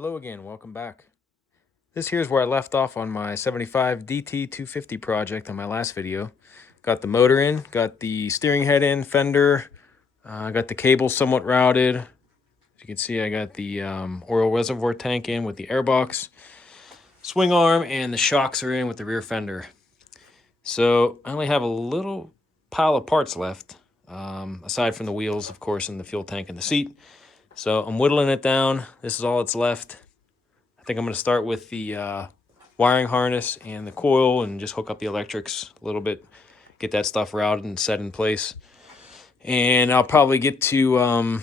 Hello again, welcome back. This here's where I left off on my 75 DT250 project on my last video. Got the motor in, got the steering head in, fender, got the cable somewhat routed. As you can see, I got the oil reservoir tank in with the airbox, swing arm, and the shocks are in with the rear fender. So I only have a little pile of parts left, aside from the wheels, of course, and the fuel tank and the seat. So I'm whittling it down. This is all that's left. I think I'm going to start with the wiring harness and the coil and just hook up the electrics a little bit, get that stuff routed and set in place. And I'll probably get to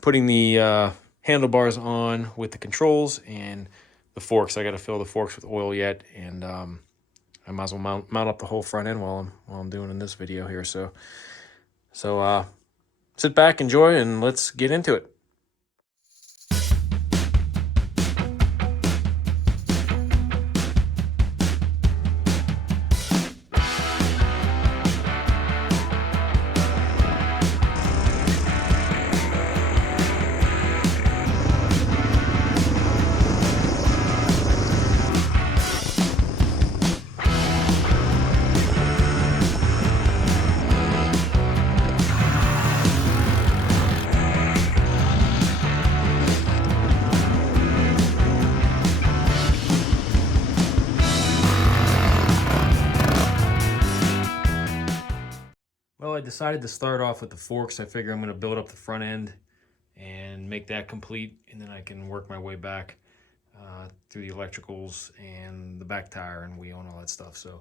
putting the handlebars on with the controls and the forks. I got to fill the forks with oil yet, and I might as well mount up the whole front end while I'm doing in this video here. So sit back, enjoy, and let's get into it. Well, I decided to start off with the forks. I figure I'm going to build up the front end and make that complete, and then I can work my way back through the electricals and the back tire and wheel and all that stuff. So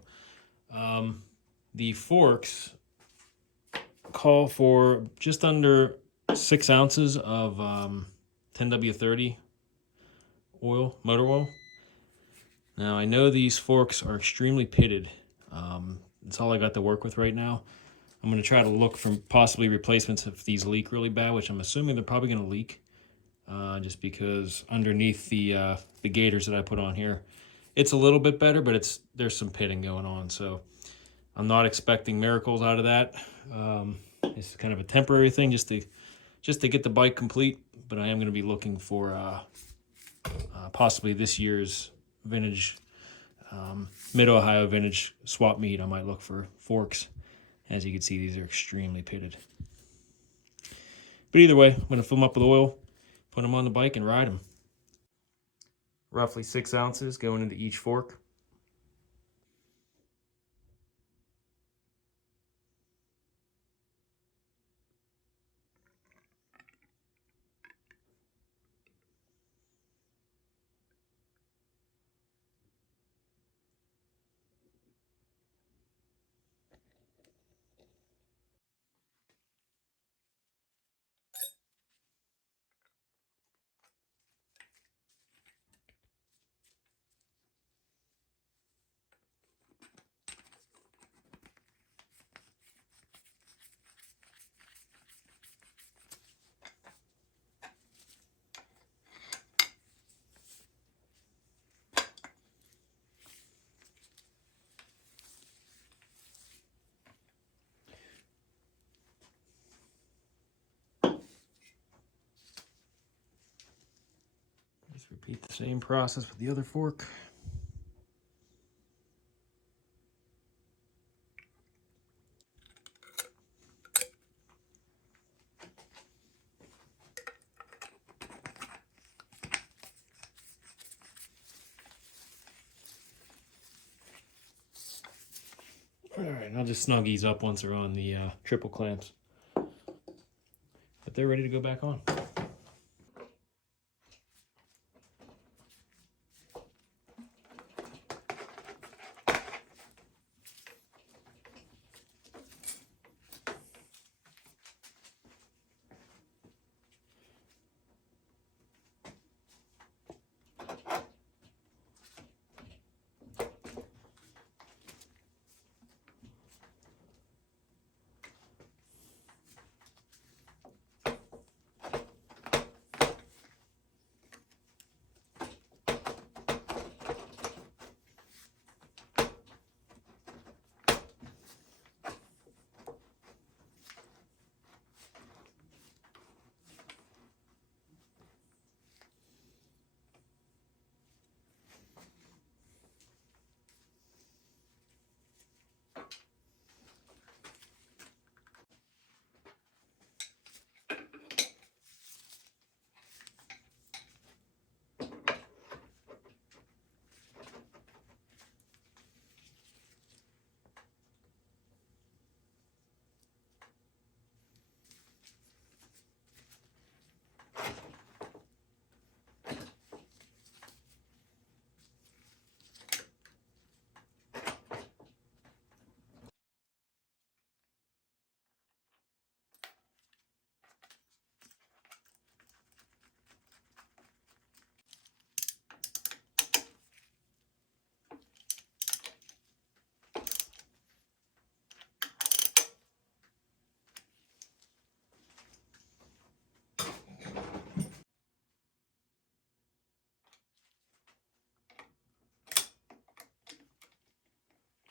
the forks call for just under 6 ounces of 10W30 oil, motor oil. Now I know these forks are extremely pitted. That's all I got to work with right now. I'm going to try to look for possibly replacements if these leak really bad, which I'm assuming they're probably going to leak, just because underneath the gaiters that I put on here, it's a little bit better, but there's some pitting going on. So I'm not expecting miracles out of that. It's kind of a temporary thing just to get the bike complete, but I am going to be looking for possibly this year's vintage, Mid-Ohio vintage swap meet. I might look for forks. As you can see, these are extremely pitted. But either way, I'm going to fill them up with oil, put them on the bike, and ride them. Roughly 6 ounces going into each fork. Just repeat the same process with the other fork. All right, I'll just snug these up once they're on the triple clamps. But they're ready to go back on.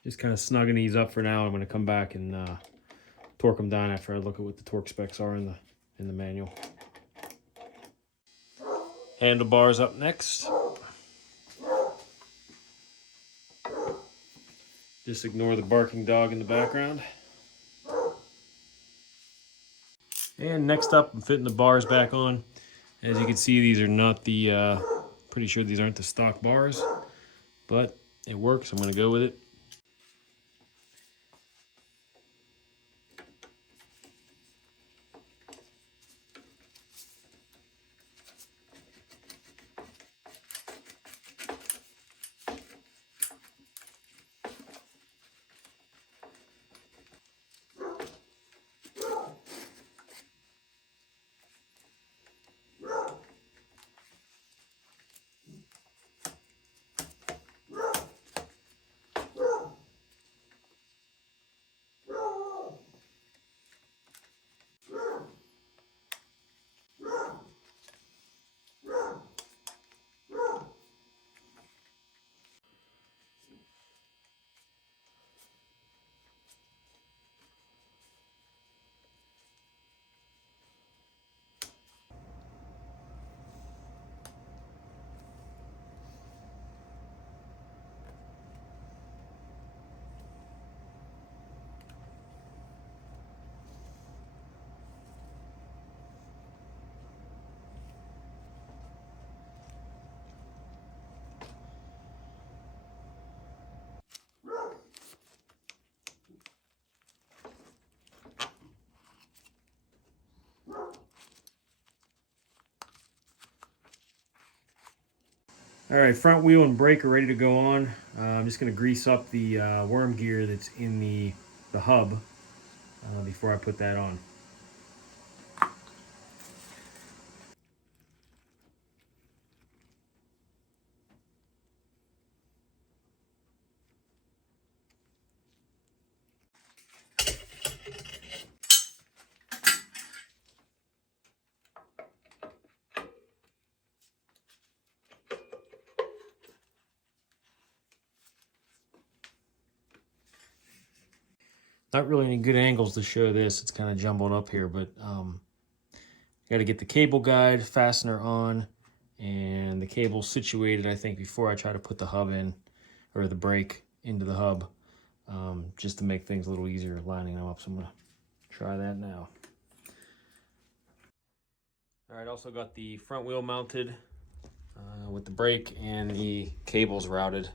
Just kind of snugging these up for now. I'm going to come back and torque them down after I look at what the torque specs are in the manual. Handlebars up next. Just ignore the barking dog in the background. And next up, I'm fitting the bars back on. As you can see, these are not the, pretty sure these aren't the stock bars, but it works. I'm going to go with it. All right, front wheel and brake are ready to go on. I'm just going to grease up the worm gear that's in the hub before I put that on. Not really any good angles to show this. It's kind of jumbled up here, but got to get the cable guide fastener on and the cable situated, I think, before I try to put the hub in, or the brake into the hub, just to make things a little easier lining them up. So I'm going to try that now. All right, also got the front wheel mounted with the brake and the cables routed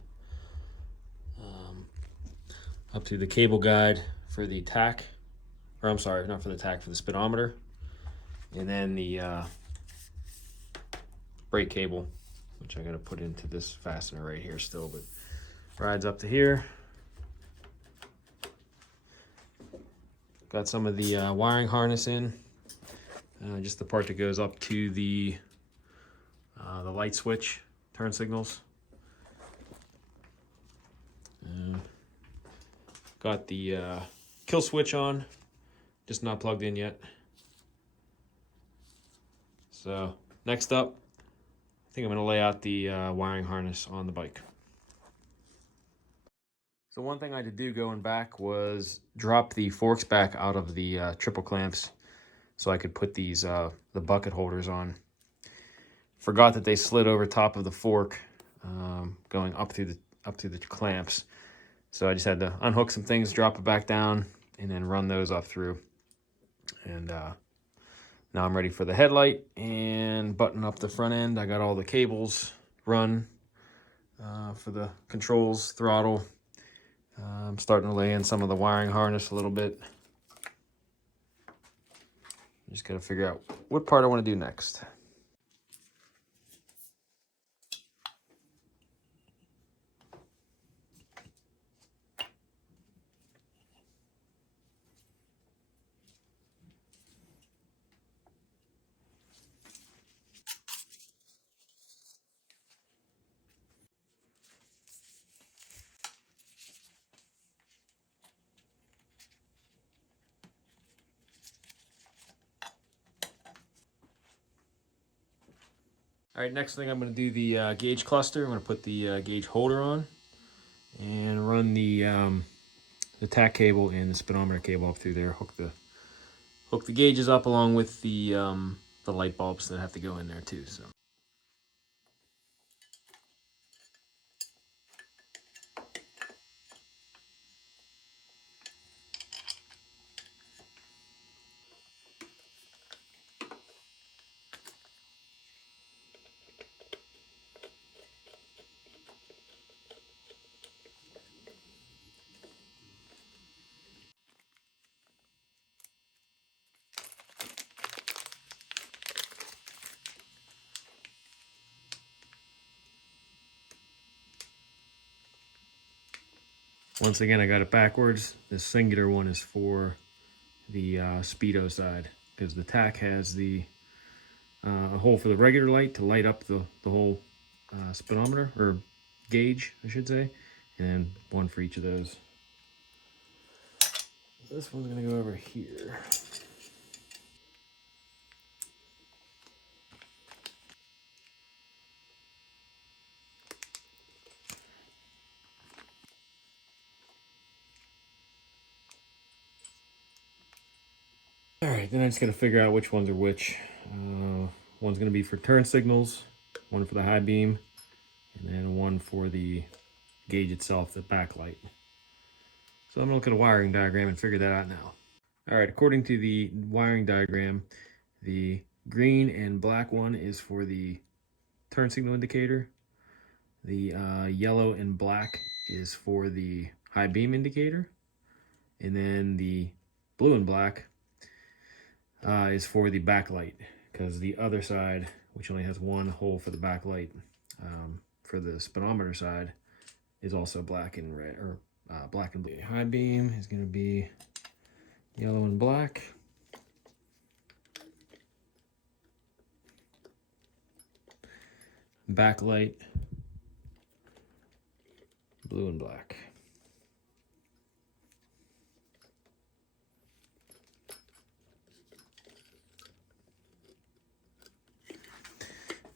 up to the cable guide for the tack, or I'm sorry, not for the tack, for the speedometer, and then the brake cable, which I got to put into this fastener right here still, but rides up to here. Got some of the wiring harness in, just the part that goes up to the light switch, turn signals. Got the kill switch on, just not plugged in yet. So next up, I think I'm going to lay out the wiring harness on the bike. So one thing I had to do going back was drop the forks back out of the triple clamps so I could put these the bucket holders on. Forgot that they slid over top of the fork, going up through the clamps. So I just had to unhook some things, drop it back down, and then run those up through. And now I'm ready for the headlight and button up the front end. I got all the cables run for the controls, throttle. I'm starting to lay in some of the wiring harness a little bit. Just got to figure out what part I want to do next. All right, next thing I'm going to do the gauge cluster. I'm going to put the gauge holder on. and run the tack cable and the speedometer cable up through there. Hook the gauges up along with the light bulbs that have to go in there too. So. Once again, I got it backwards. This singular one is for the speedo side, because the tack has the a hole for the regular light to light up the whole speedometer, or gauge, I should say, and then one for each of those. This one's gonna go over here. All right, then I just gotta figure out which ones are which. One's gonna be for turn signals, one for the high beam, and then one for the gauge itself, the backlight. So I'm gonna look at a wiring diagram and figure that out now. All right, according to the wiring diagram, the green and black one is for the turn signal indicator. The yellow and black is for the high beam indicator. And then the blue and black is for the backlight, because the other side, which only has one hole for the backlight, for the speedometer side, is also black and red, or black and blue. High beam is going to be yellow and black. Backlight, blue and black.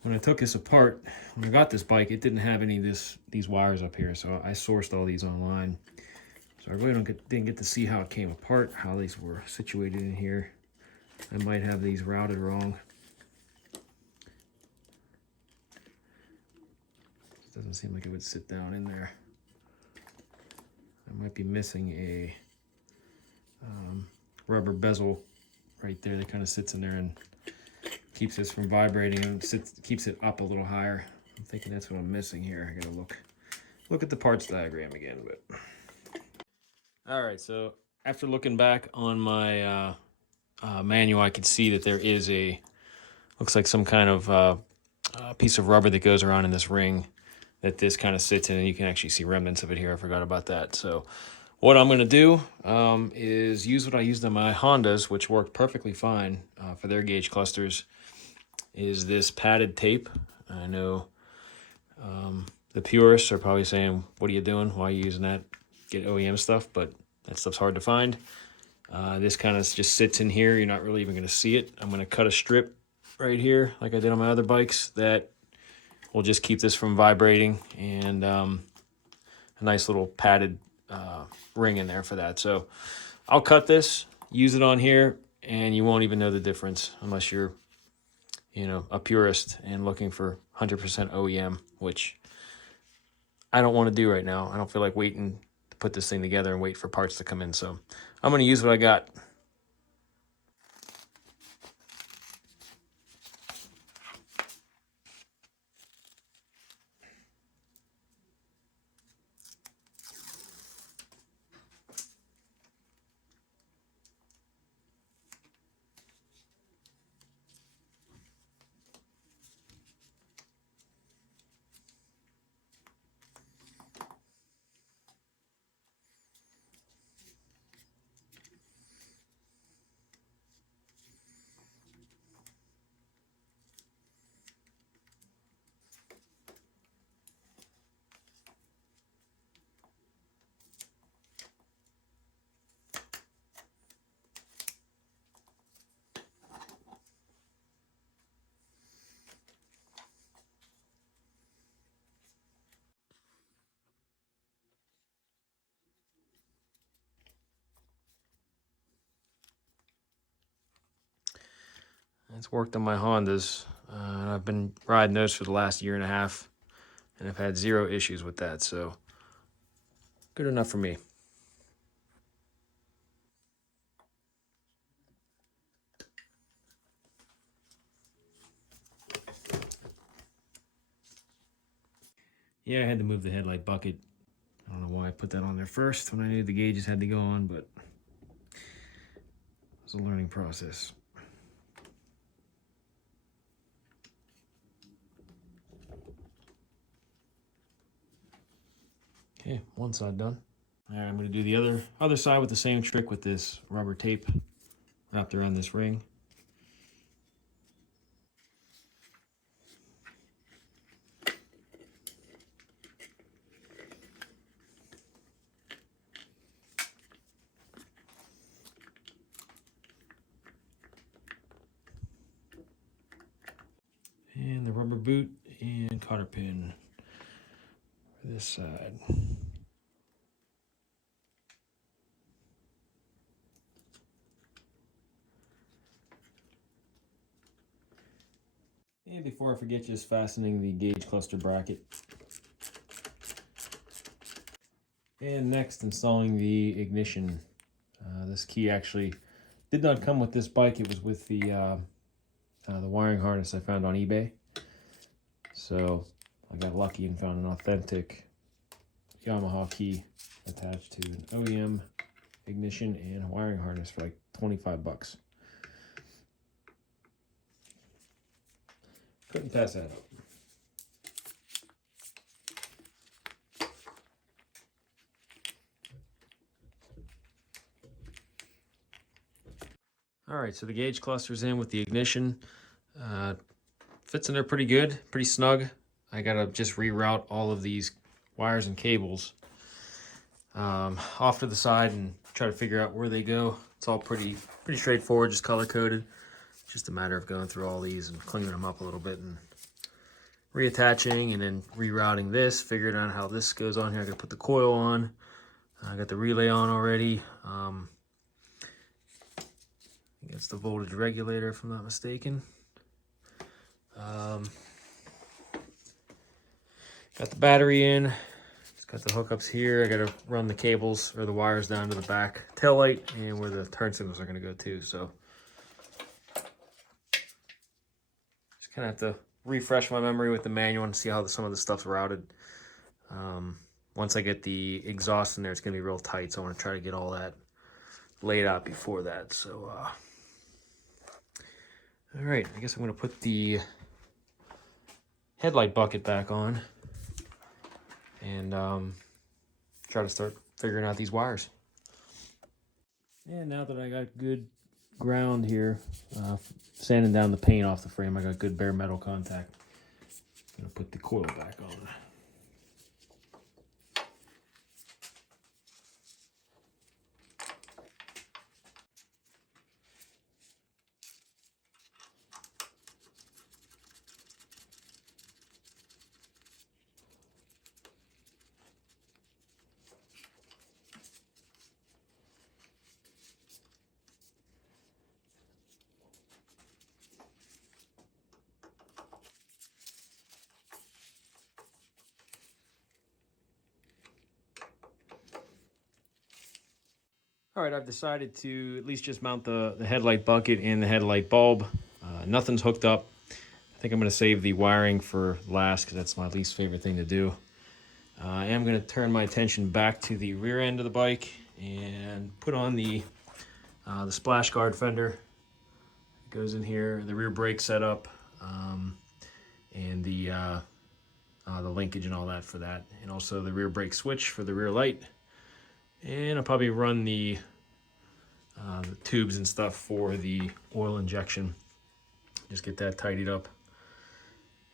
When I took this apart, when I got this bike, it didn't have any of these wires up here, so I sourced all these online. So I really didn't get to see how it came apart, how these were situated in here. I might have these routed wrong. It doesn't seem like it would sit down in there. I might be missing a rubber bezel right there that kind of sits in there and keeps this from vibrating, and keeps it up a little higher. I'm thinking that's what I'm missing here. I gotta look at the parts diagram again. But all right, so after looking back on my manual, I could see that there is looks like some kind of piece of rubber that goes around in this ring that this kind of sits in, and you can actually see remnants of it here. I forgot about that. So what I'm going to do is use what I used on my Hondas, which worked perfectly fine for their gauge clusters, is this padded tape. I know the purists are probably saying, what are you doing? Why are you using that? Get OEM stuff, but that stuff's hard to find. This kind of just sits in here. You're not really even going to see it. I'm going to cut a strip right here, like I did on my other bikes, that will just keep this from vibrating, and a nice little padded ring in there for that. So I'll cut this, use it on here, and you won't even know the difference unless you're, a purist and looking for 100% OEM, which I don't want to do right now. I don't feel like waiting to put this thing together and wait for parts to come in. So I'm going to use what I got. It's worked on my Hondas. And I've been riding those for the last year and a half, and I've had zero issues with that, so good enough for me. Yeah, I had to move the headlight bucket. I don't know why I put that on there first when I knew the gauges had to go on, but it was a learning process. Okay, one side done. All right, I'm going to do the other side with the same trick with this rubber tape wrapped around this ring. And the rubber boot and cotter pin for this side. And before I forget, just fastening the gauge cluster bracket. And next, installing the ignition. This key actually did not come with this bike. It was with the wiring harness I found on eBay. So I got lucky and found an authentic Yamaha key attached to an OEM ignition and a wiring harness for like 25 bucks. Couldn't pass that up. All right, so the gauge cluster's in with the ignition. Fits in there pretty good, pretty snug. I gotta just reroute all of these wires and cables off to the side and try to figure out where they go. It's all pretty straightforward, just color coded. Just a matter of going through all these and cleaning them up a little bit and reattaching and then rerouting this, figuring out how this goes on here. I gotta put the coil on. I got the relay on already. It's the voltage regulator, if I'm not mistaken. Got the battery in. It's got the hookups here. I gotta run the cables or the wires down to the back tail light and where the turn signals are gonna go to. So just kind of have to refresh my memory with the manual and see how some of the stuff's routed. Once I get the exhaust in there, it's gonna be real tight. So I want to try to get all that laid out before that. So all right, I guess I'm gonna put the headlight bucket back on and try to start figuring out these wires. And now that I got good ground here, sanding down the paint off the frame, I got good bare metal contact. I'm gonna put the coil back on. All right, I've decided to at least just mount the headlight bucket and the headlight bulb. Nothing's hooked up. I think I'm going to save the wiring for last because that's my least favorite thing to do. I am going to turn my attention back to the rear end of the bike and put on the splash guard fender. It goes in here, the rear brake setup, and the linkage and all that for that, and also the rear brake switch for the rear light. And I'll probably run the tubes and stuff for the oil injection. Just get that tidied up.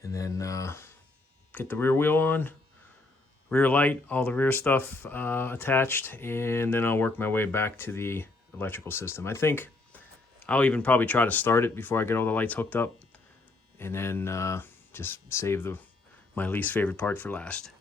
And then get the rear wheel on, rear light, all the rear stuff attached. And then I'll work my way back to the electrical system. I think I'll even probably try to start it before I get all the lights hooked up. And then just save my least favorite part for last.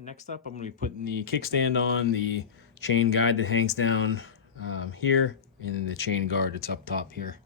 And next up, I'm going to be putting the kickstand on, the chain guide that hangs down here, and then the chain guard that's up top here.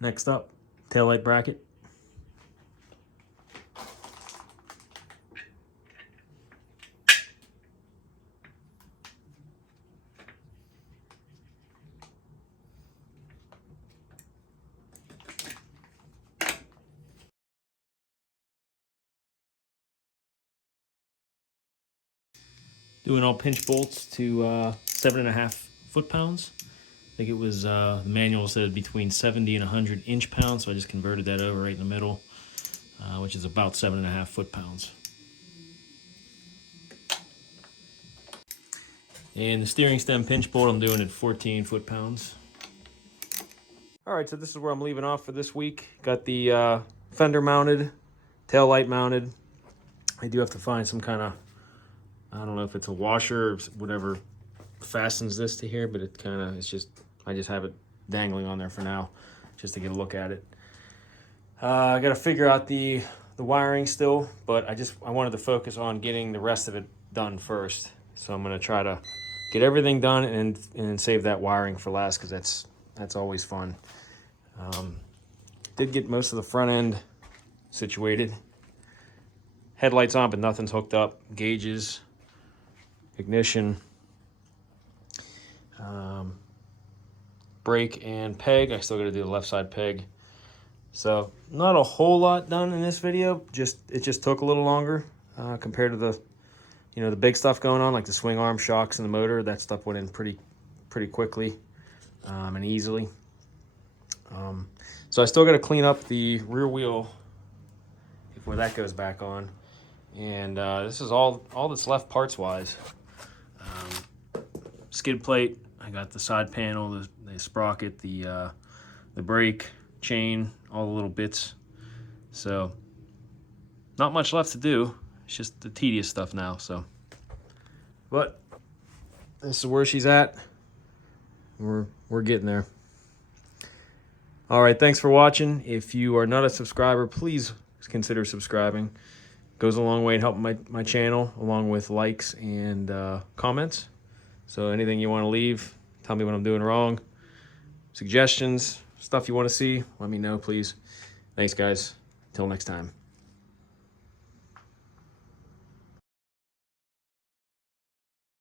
Next up, taillight bracket. Doing all pinch bolts to 7.5 foot-pounds. I think it was, the manual said between 70 and 100 inch-pounds, so I just converted that over right in the middle, which is about 7.5 foot-pounds. And the steering stem pinch bolt, I'm doing at 14 foot-pounds. All right, so this is where I'm leaving off for this week. Got the fender mounted, tail light mounted. I do have to find some kind of, I don't know if it's a washer or whatever fastens this to here, but it kind of, it's just, I just have it dangling on there for now, just to get a look at it. I got to figure out the wiring still, but I wanted to focus on getting the rest of it done first. So I'm going to try to get everything done and save that wiring for last, because that's always fun. Did get most of the front end situated. Headlights on, but nothing's hooked up. Gauges, ignition, brake and peg. I still got to do the left side peg. So not a whole lot done in this video. It just took a little longer compared to the big stuff going on, like the swing arm shocks and the motor. That stuff went in pretty quickly and easily. So I still got to clean up the rear wheel before that goes back on. And this is all that's left parts wise. Skid plate. I got the side panel, the sprocket, the brake, chain, all the little bits. So not much left to do. It's just the tedious stuff now. So, but this is where she's at. We're getting there. All right, thanks for watching. If you are not a subscriber, please consider subscribing. Goes a long way in helping my channel, along with likes and comments. So anything you want to leave, tell me what I'm doing wrong, suggestions, stuff you want to see, let me know, please. Thanks, guys. Until next time.